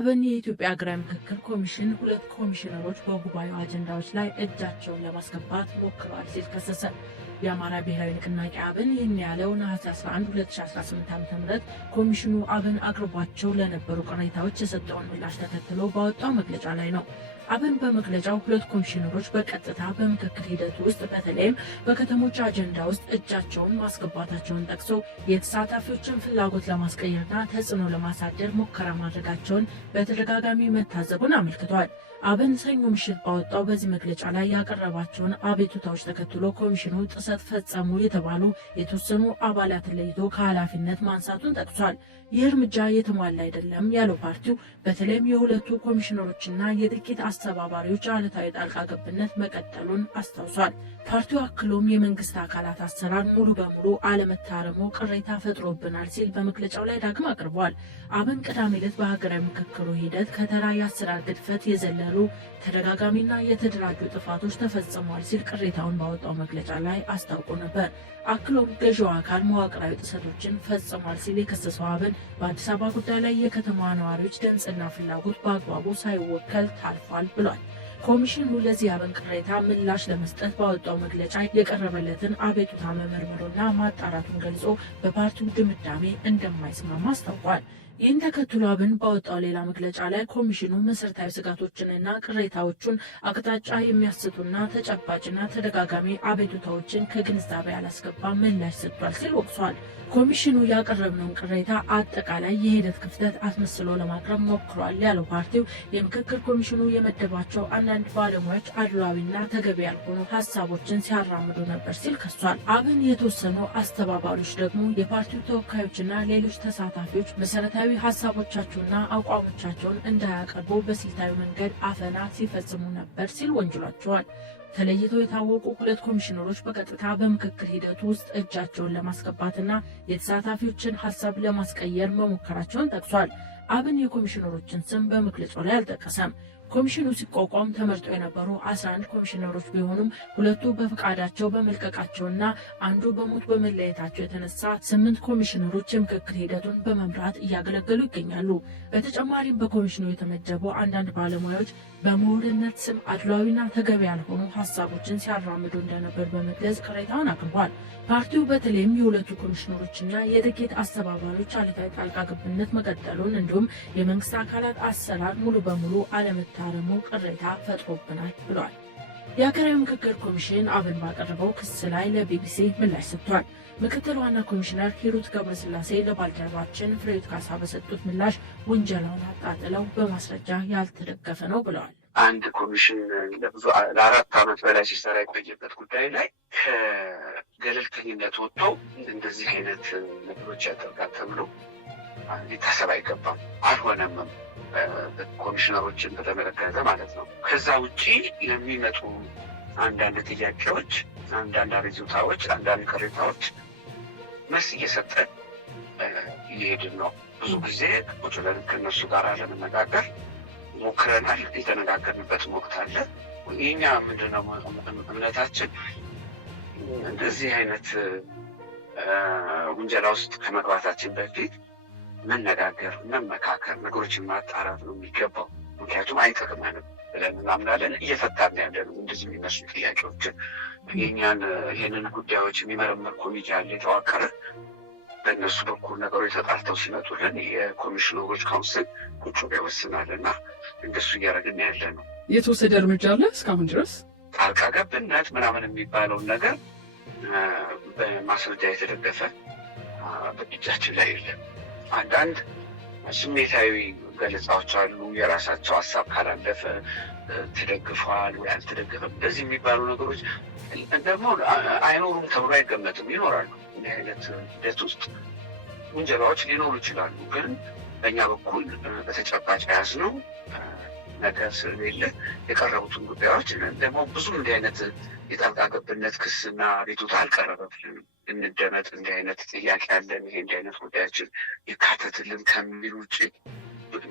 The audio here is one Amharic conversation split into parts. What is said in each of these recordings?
አብን የኢትዮጵያ ሀገራዊ ምክክር ኮሚሽን ሁለት ኮሚሽነሮች በጉባኤው አጀንዳዎች ላይ እጃቸውን ለማስገባት ሞክረዋል ሲል ከሰሰ። የአማራ ብሔራዊ ንቅናቄ አብን ይህን ያለው ነሐሴ 11 2018 ዓ.ም ኮሚሽኑ አብን አቅርቧቸው ለነበሩ ቅሬታዎች የሰጠውን ምላሽ ተከትሎ ባወጣው መግለጫ ላይ ነው። አብን በመግለጫው ሁለት ኮሚሽነሮች በቀጥታ በምክክር ሂደቱ ውስጥ በተለይም በከተሞች አጀንዳ ውስጥ እጃቸውን ማስገባታቸውን ጠቅሶ የተሳታፊዎችን ፍላጎት ለማስቀየርና ተጽዕኖ ለማሳደር ሙከራ ማድረጋቸውን በተደጋጋሚ መታዘቡን አመልክቷል። አብን ሰኞ ምሽት ባወጣው በዚህ መግለጫ ላይ ያቀረባቸውን አቤቱታዎች ተከትሎ ኮሚሽኑ ጥሰት ፈጸሙ የተባሉ የተወሰኑ አባላትን ለይቶ ከኃላፊነት ማንሳቱን ጠቅሷል። ይህ እርምጃ የተሟላ አይደለም ያለው ፓርቲው በተለይም የሁለቱ ኮሚሽነሮችና የጥቂት አስተባባሪዎች አሉታዊ ጣልቃ ገብነት መቀጠሉን አስታውሷል። ፓርቲው አክሎም የመንግስት አካላት አሰራር ሙሉ በሙሉ አለመታረሙ ቅሬታ ፈጥሮብናል ሲል በመግለጫው ላይ ዳግም አቅርቧል። አብን ቅዳሜ ዕለት በሀገራዊ ምክክሩ ሂደት ከተራ የአሰራር ግድፈት የዘለሉ ተደጋጋሚና የተደራጁ ጥፋቶች ተፈጽመዋል ሲል ቅሬታውን ባወጣው መግለጫ ላይ አስታውቆ ነበር። አክሎም ገዢው አካል መዋቅራዊ ጥሰቶችን ፈጽሟል ሲል የከሰሰው አብን በአዲስ አበባ ጉዳይ ላይ የከተማ ነዋሪዎች ድምፅና ፍላጎት በአግባቡ ሳይወከል ታልፏል ብሏል። ኮሚሽኑ ለዚህ አብን ቅሬታ ምላሽ ለመስጠት ባወጣው መግለጫ የቀረበለትን አቤቱታ መመርመሩና ማጣራቱን ገልጾ በፓርቲው ድምዳሜ እንደማይስማማ አስታውቋል። ይህን ተከትሎ አብን ባወጣው ሌላ መግለጫ ላይ ኮሚሽኑ መሰረታዊ ስጋቶችንና ቅሬታዎቹን አቅጣጫ የሚያስቱና ተጨባጭና ተደጋጋሚ አቤቱታዎችን ከግንዛቤ ያላስገባ ምላሽ ሰጥቷል ሲል ወቅሷል። ኮሚሽኑ ያቀረብነውን ቅሬታ አጠቃላይ የሂደት ክፍተት አስመስሎ ለማቅረብ ሞክሯል ያለው ፓርቲው የምክክር ኮሚሽኑ የመደባቸው አንዳንድ ባለሙያዎች አድሏዊና ተገቢ ያልሆኑ ሀሳቦችን ሲያራምዱ ነበር ሲል ከሷል። አብን የተወሰኑ አስተባባሪዎች ደግሞ የፓርቲው ተወካዮችና ሌሎች ተሳታፊዎች መሰረታዊ ሀሳቦቻቸውና አቋሞቻቸውን እንዳያቀርቡ በስልታዊ መንገድ አፈና ሲፈጽሙ ነበር ሲል ወንጅሏቸዋል። ተለይተው የታወቁ ሁለት ኮሚሽነሮች በቀጥታ በምክክር ሂደቱ ውስጥ እጃቸውን ለማስገባትና የተሳታፊዎችን ሀሳብ ለማስቀየር መሞከራቸውን ጠቅሷል። አብን የኮሚሽነሮችን ስም በመግለጫው ላይ አልጠቀሰም። ኮሚሽኑ ሲቋቋም ተመርጠው የነበሩ 11 ኮሚሽነሮች ቢሆኑም ሁለቱ በፈቃዳቸው በመልቀቃቸውና አንዱ በሞት በመለየታቸው የተነሳ 8 ኮሚሽነሮች የምክክር ሂደቱን በመምራት እያገለገሉ ይገኛሉ። በተጨማሪም በኮሚሽኑ የተመደቡ አንዳንድ ባለሙያዎች በምሁርነት ስም አድሏዊና ተገቢ ያልሆኑ ሀሳቦችን ሲያራምዱ እንደነበር በመግለጽ ቅሬታውን አቅርቧል። ፓርቲው በተለይም የሁለቱ ኮሚሽነሮችና የጥቂት አስተባባሪዎች አሉታዊ ጣልቃ ገብነት መቀጠሉን እንዲሁም የመንግስት አካላት አሰራር ሙሉ በሙሉ አለመታረሙ ቅሬታ ፈጥሮብናል ብሏል። የሀገራዊ ምክክር ኮሚሽን አብን ባቀረበው ክስ ላይ ለቢቢሲ ምላሽ ሰጥቷል። ምክትል ዋና ኮሚሽነር ሂሩት ገብረስላሴ ለባልደረባችን ፍሬሕይወት ካሳ በሰጡት ምላሽ ውንጀላውን አጣጥለው በማስረጃ ያልተደገፈ ነው ብለዋል። አንድ ኮሚሽን ለ4 ዓመት በላይ ሲሰራ የቆየበት ጉዳይ ላይ ከገለልተኝነት ወጥተው እንደዚህ አይነት ነገሮች ያደርጋል ተብሎ ሊታሰብ አይገባም። አልሆነምም። ኮሚሽነሮችን በተመለከተ ማለት ነው። ከዛ ውጪ የሚመጡ አንዳንድ ጥያቄዎች፣ አንዳንድ አቤቱታዎች፣ አንዳንድ ቅሬታዎች መልስ እየሰጠን እየሄድን ነው። ብዙ ጊዜ ቁጭ ብለን ከእነሱ ጋር ለመነጋገር ሞክረናል። የተነጋገርንበት ወቅት አለ። የኛ ምንድነው እምነታችን እንደዚህ አይነት ውንጀላ ውስጥ ከመግባታችን በፊት መነጋገር፣ መመካከር፣ ነገሮችን ማጣራት ነው የሚገባው። ምክንያቱም አይጠቅመንም ብለን እናምናለን። እየፈታን ያለነው እንደዚህ የሚነሱ ጥያቄዎችን ይህንን ጉዳዮች የሚመረምር ኮሚቴ አለ የተዋቀረ። በእነሱ በኩል ነገሮች ተጣርተው ሲመጡልን የኮሚሽነሮች ካውንስል ቁጭ ይወስናል እና እንደሱ እያደረግን ያለ ነው። የተወሰደ እርምጃ አለ እስካሁን ድረስ? ጣልቃ ገብነት ምናምን የሚባለውን ነገር በማስረጃ የተደገፈ በእጃችን ላይ የለም። አንዳንድ ስሜታዊ ገለጻዎች አሉ። የራሳቸው ሀሳብ ካላለፈ ተደግፈዋል ወይ አልተደገፈም እንደዚህ የሚባሉ ነገሮች ደግሞ አይኖሩም ተብሎ አይገመትም። ይኖራሉ። እንዲህ አይነት ሂደት ውስጥ ውንጀላዎች ሊኖሩ ይችላሉ። ግን በእኛ በኩል በተጨባጭ ያዝነው ነገር ስለሌለ የቀረቡትን ጉዳዮች ደግሞ ብዙም እንዲህ አይነት የጣልቃ ገብነት ክስና አቤቱታ አልቀረበብንም። እንደመጥ እንዲህ አይነት ጥያቄ አለን፣ ይሄ እንዲህ አይነት ጉዳያችን ይካተትልን ከሚል ውጭ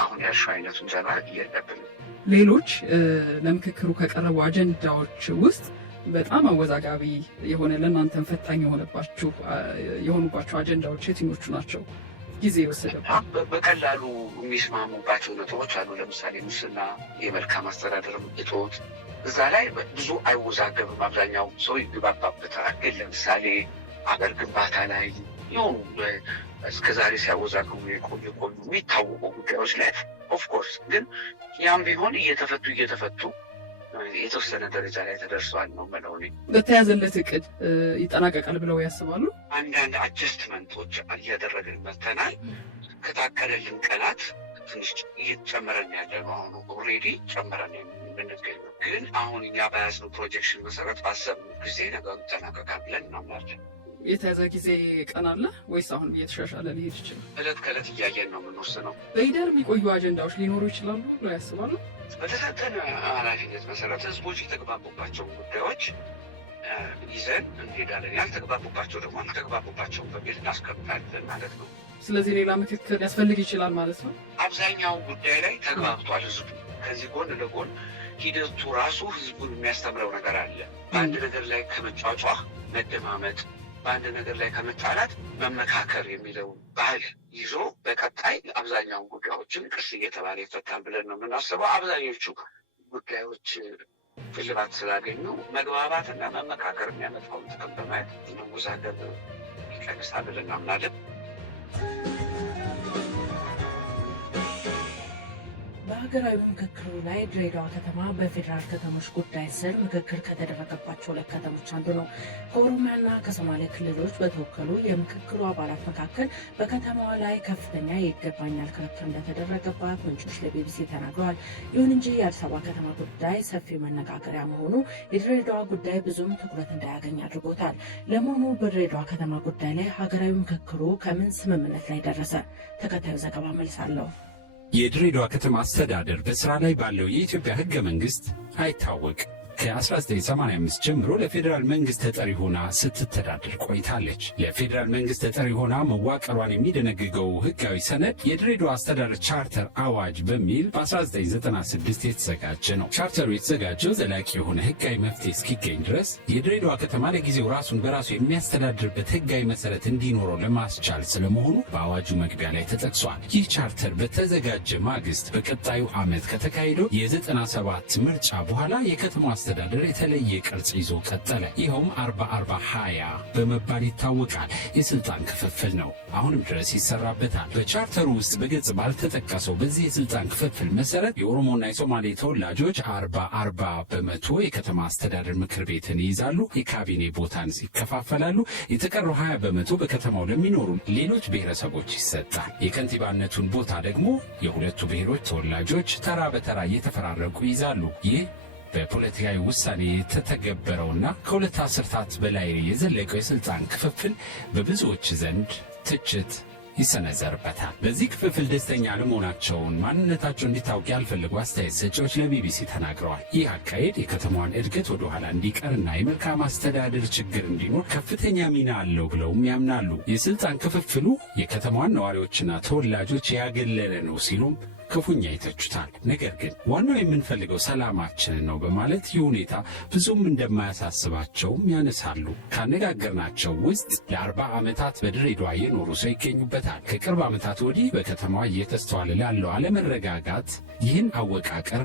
አሁን ያልሽው አይነት ውንጀላ የለብንም። ሌሎች ለምክክሩ ከቀረቡ አጀንዳዎች ውስጥ በጣም አወዛጋቢ የሆነ ለእናንተም ፈታኝ የሆኑባቸው አጀንዳዎች የትኞቹ ናቸው? ጊዜ ይወስዳል? በቀላሉ የሚስማሙባቸው ነጥቦች አሉ። ለምሳሌ ሙስና፣ የመልካም አስተዳደር እጦት፣ እዛ ላይ ብዙ አይወዛገብም። አብዛኛው ሰው ይግባባበታል። ግን ለምሳሌ አገር ግንባታ ላይ የሆኑ እስከዛሬ ሲያወዛግቡ የቆዩ የሚታወቁ ጉዳዮች ላይ ኦፍኮርስ ግን ያም ቢሆን እየተፈቱ የተወሰነ ደረጃ ላይ ተደርሷል ነው የምለው። በተያዘለት እቅድ ይጠናቀቃል ብለው ያስባሉ? አንዳንድ አጀስትመንቶች እያደረግን መተናል። ከታቀደልን ቀናት ትንሽ እየጨመረን ያለ ነው። አሁኑ ኦልሬዲ ጨመረን የምንገኘው ግን አሁን እኛ በያዝነው ፕሮጀክሽን መሰረት ባሰብነው ጊዜ ነገሩ ይጠናቀቃል ብለን እናምናለን። የተያዘ ጊዜ ቀን አለ ወይስ አሁን እየተሻሻለ ሊሄድ ይችላል? እለት ከእለት እያየን ነው የምንወስነው። በሂደር የሚቆዩ አጀንዳዎች ሊኖሩ ይችላሉ ብለው ያስባሉ? በተሰጠን ኃላፊነት መሰረት ህዝቦች የተግባቡባቸው ጉዳዮች ይዘን እንሄዳለን። ያልተግባቡባቸው ደግሞ አልተግባቡባቸው በሚል እናስቀምጣለን ማለት ነው። ስለዚህ ሌላ ምክክር ያስፈልግ ይችላል ማለት ነው። አብዛኛው ጉዳይ ላይ ተግባብቷል ህዝቡ። ከዚህ ጎን ለጎን ሂደቱ ራሱ ህዝቡን የሚያስተምረው ነገር አለ። በአንድ ነገር ላይ ከመጫጫህ መደማመጥ፣ በአንድ ነገር ላይ ከመጣላት መመካከር የሚለው ባህል ይዞ በቀጣይ አብዛኛውን ጉዳዮችን ቅስ እየተባለ ይፈታል ብለን ነው የምናስበው። አብዛኞቹ ጉዳዮች እልባት ስላገኙ መግባባትና መመካከር የሚያመጣውን ጥቅም በማየት መወዛገብ ይቀንሳል ብለን እናምናለን። በሀገራዊ ምክክሩ ላይ ድሬዳዋ ከተማ በፌዴራል ከተሞች ጉዳይ ስር ምክክር ከተደረገባቸው 2 ከተሞች አንዱ ነው። ከኦሮሚያና ከሶማሌ ክልሎች በተወከሉ የምክክሩ አባላት መካከል በከተማዋ ላይ ከፍተኛ ይገባኛል ክርክር እንደተደረገባት ምንጮች ለቢቢሲ ተናግረዋል። ይሁን እንጂ የአዲስ አበባ ከተማ ጉዳይ ሰፊ መነጋገሪያ መሆኑ የድሬዳዋ ጉዳይ ብዙም ትኩረት እንዳያገኝ አድርጎታል። ለመሆኑ በድሬዳዋ ከተማ ጉዳይ ላይ ሀገራዊ ምክክሩ ከምን ስምምነት ላይ ደረሰ? ተከታዩ ዘገባ መልሳለሁ። የድሬዳዋ ከተማ አስተዳደር በስራ ላይ ባለው የኢትዮጵያ ሕገ መንግሥት አይታወቅ ከ1985 ጀምሮ ለፌዴራል መንግስት ተጠሪ ሆና ስትተዳደር ቆይታለች። ለፌዴራል መንግስት ተጠሪ ሆና መዋቀሯን የሚደነግገው ህጋዊ ሰነድ የድሬዳዋ አስተዳደር ቻርተር አዋጅ በሚል በ1996 የተዘጋጀ ነው። ቻርተሩ የተዘጋጀው ዘላቂ የሆነ ህጋዊ መፍትሄ እስኪገኝ ድረስ የድሬዳዋ ከተማ ለጊዜው ራሱን በራሱ የሚያስተዳድርበት ህጋዊ መሰረት እንዲኖረው ለማስቻል ስለመሆኑ በአዋጁ መግቢያ ላይ ተጠቅሷል። ይህ ቻርተር በተዘጋጀ ማግስት በቀጣዩ ዓመት ከተካሄደው የ97 ምርጫ በኋላ የከተማ አስተዳደር የተለየ ቅርጽ ይዞ ቀጠለ። ይኸውም 40-40-20 በመባል ይታወቃል። የስልጣን ክፍፍል ነው። አሁንም ድረስ ይሰራበታል። በቻርተሩ ውስጥ በግልጽ ባልተጠቀሰው በዚህ የስልጣን ክፍፍል መሰረት የኦሮሞና የሶማሌ ተወላጆች 40-40% የከተማ አስተዳደር ምክር ቤትን ይይዛሉ፣ የካቢኔ ቦታን ይከፋፈላሉ። የተቀረው 20% በከተማው ለሚኖሩ ሌሎች ብሔረሰቦች ይሰጣል። የከንቲባነቱን ቦታ ደግሞ የሁለቱ ብሔሮች ተወላጆች ተራ በተራ እየተፈራረቁ ይይዛሉ። ይህ በፖለቲካዊ ውሳኔ የተተገበረውና ከሁለት አስርታት በላይ የዘለቀው የስልጣን ክፍፍል በብዙዎች ዘንድ ትችት ይሰነዘርበታል። በዚህ ክፍፍል ደስተኛ አለመሆናቸውን ማንነታቸው እንዲታወቅ ያልፈለጉ አስተያየት ሰጪዎች ለቢቢሲ ተናግረዋል። ይህ አካሄድ የከተማዋን እድገት ወደ ኋላ እንዲቀርና የመልካም አስተዳደር ችግር እንዲኖር ከፍተኛ ሚና አለው ብለውም ያምናሉ። የስልጣን ክፍፍሉ የከተማዋን ነዋሪዎችና ተወላጆች ያገለለ ነው ሲሉም ክፉኛ ይተቹታል። ነገር ግን ዋናው የምንፈልገው ሰላማችንን ነው በማለት ይህ ሁኔታ ብዙም እንደማያሳስባቸውም ያነሳሉ። ካነጋገርናቸው ውስጥ ለ40 ዓመታት በድሬዳዋ የኖሩ ሰው ይገኙበታል። ከቅርብ ዓመታት ወዲህ በከተማዋ እየተስተዋለ ላለው አለመረጋጋት ይህን አወቃቀር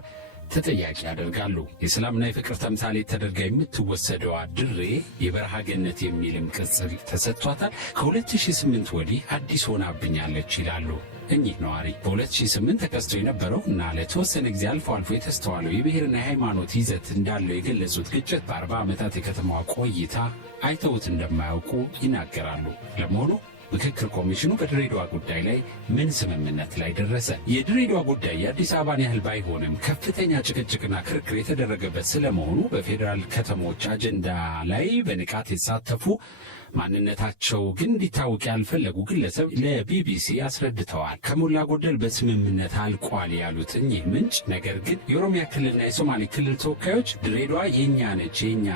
ተጠያቂ ያደርጋሉ። የሰላምና የፍቅር ተምሳሌት ተደርጋ የምትወሰደዋ ድሬ የበረሃ ገነት የሚልም ቅጽል ተሰጥቷታል። ከ2008 ወዲህ አዲስ ሆናብኛለች ይላሉ እኚህ ነዋሪ። በ2008 ተከስቶ የነበረው እና ለተወሰነ ጊዜ አልፎ አልፎ የተስተዋለው የብሔርና የሃይማኖት ይዘት እንዳለው የገለጹት ግጭት በ40 ዓመታት የከተማዋ ቆይታ አይተውት እንደማያውቁ ይናገራሉ። ለመሆኑ ምክክር ኮሚሽኑ በድሬዳዋ ጉዳይ ላይ ምን ስምምነት ላይ ደረሰ? የድሬዳዋ ጉዳይ የአዲስ አበባን ያህል ባይሆንም ከፍተኛ ጭቅጭቅና ክርክር የተደረገበት ስለመሆኑ በፌዴራል ከተሞች አጀንዳ ላይ በንቃት የተሳተፉ ማንነታቸው ግን እንዲታወቅ ያልፈለጉ ግለሰብ ለቢቢሲ አስረድተዋል። ከሞላ ጎደል በስምምነት አልቋል ያሉት እኚህ ምንጭ ነገር ግን የኦሮሚያ ክልልና የሶማሌ ክልል ተወካዮች ድሬዳዋ የእኛ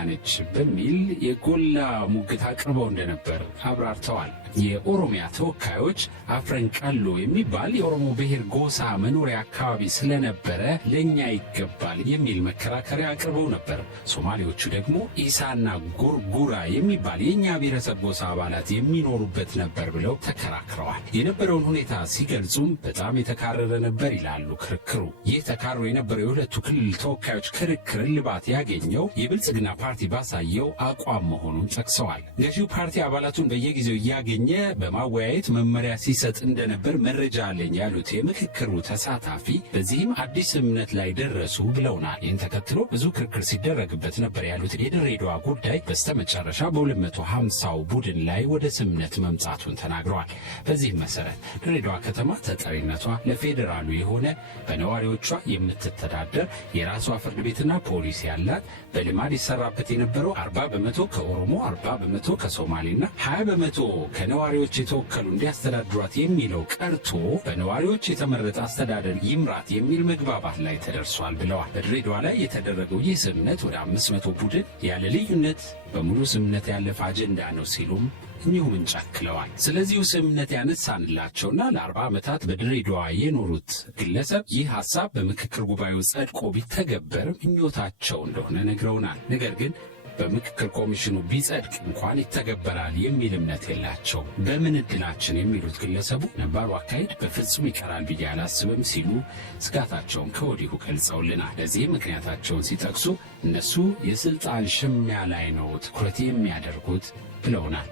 ነች በሚል የጎላ ሙግት አቅርበው እንደነበር አብራርተዋል። የኦሮሚያ ተወካዮች አፍረንቃሎ የሚባል የኦሮሞ ብሔር ጎሳ መኖሪያ አካባቢ ስለነበረ ለእኛ ይገባል የሚል መከራከሪያ አቅርበው ነበር። ሶማሌዎቹ ደግሞ ኢሳና ጎርጉራ የሚባል የእኛ ብሔረሰብ ብሔረሰብ ጎሳ አባላት የሚኖሩበት ነበር ብለው ተከራክረዋል። የነበረውን ሁኔታ ሲገልጹም በጣም የተካረረ ነበር ይላሉ ክርክሩ። ይህ ተካሮ የነበረው የሁለቱ ክልል ተወካዮች ክርክር እልባት ያገኘው የብልጽግና ፓርቲ ባሳየው አቋም መሆኑን ጠቅሰዋል። ገዢው ፓርቲ አባላቱን በየጊዜው እያገኘ በማወያየት መመሪያ ሲሰጥ እንደነበር መረጃ አለኝ ያሉት የምክክሩ ተሳታፊ በዚህም አዲስ ስምምነት ላይ ደረሱ ብለውናል። ይህን ተከትሎ ብዙ ክርክር ሲደረግበት ነበር ያሉት የድሬዳዋ ጉዳይ በስተመጨረሻ በ250ው ቡድን ላይ ወደ ስምምነት መምጣቱን ተናግረዋል። በዚህም መሰረት ድሬዳዋ ከተማ ተጠሪነቷ ለፌዴራሉ የሆነ በነዋሪዎቿ የምትተዳደር የራሷ ፍርድ ቤትና ፖሊስ ያላት በልማድ ይሰራበት የነበረው 40 በመቶ ከኦሮሞ 40 በመቶ ከሶማሌና 20 በመቶ ከነዋሪዎች የተወከሉ እንዲያስተዳድሯት የሚለው ቀርቶ በነዋሪዎች የተመረጠ አስተዳደር ይምራት የሚል መግባባት ላይ ተደርሷል ብለዋል። በድሬዳዋ ላይ የተደረገው ይህ ስምምነት ወደ 500 ቡድን ያለ ልዩነት በሙሉ ስምምነት ያለፈ አጀንዳ ነው ሲሉም እኚሁ ምንጭ አክለዋል። ስለዚሁ ስምምነት ያነሳንላቸውና ለ40 ዓመታት በድሬዳዋ የኖሩት ግለሰብ ይህ ሐሳብ በምክክር ጉባኤው ጸድቆ ቢተገበር ምኞታቸው እንደሆነ ነግረውናል። ነገር ግን በምክክር ኮሚሽኑ ቢጸድቅ እንኳን ይተገበራል የሚል እምነት የላቸው። በምን ዕድላችን የሚሉት ግለሰቡ ነባሩ አካሄድ በፍጹም ይቀራል ብዬ አላስብም ሲሉ ስጋታቸውን ከወዲሁ ገልጸውልናል። ለዚህም ምክንያታቸውን ሲጠቅሱ እነሱ የስልጣን ሽሚያ ላይ ነው ትኩረት የሚያደርጉት ብለውናል።